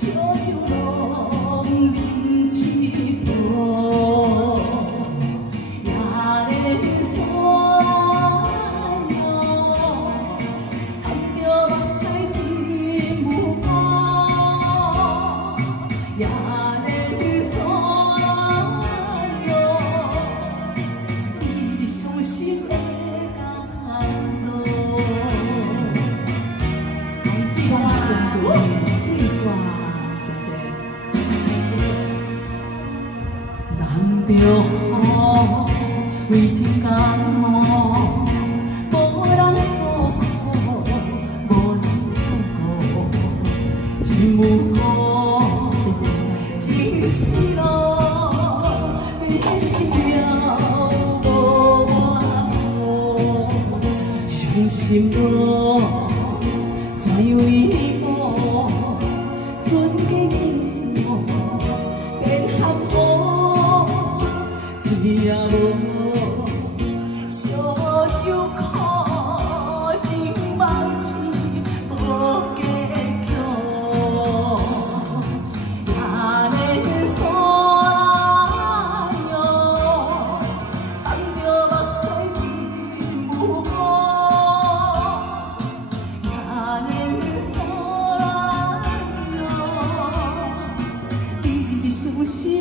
소주로 뭉치도 야래 소라요 안겨봤살지 무거 야래 소라요 이 소식에 감동蓝着雨，为情感梦，无人诉苦，无人唱歌，一幕歌，情丝路，变成了无我苦，伤心路，怎样一步，顺其情丝变合乎。 水也无，烧酒苦，情梦痴，无结局。夜来索拉哟，含着目屎真无辜。夜来索拉哟，你伤心。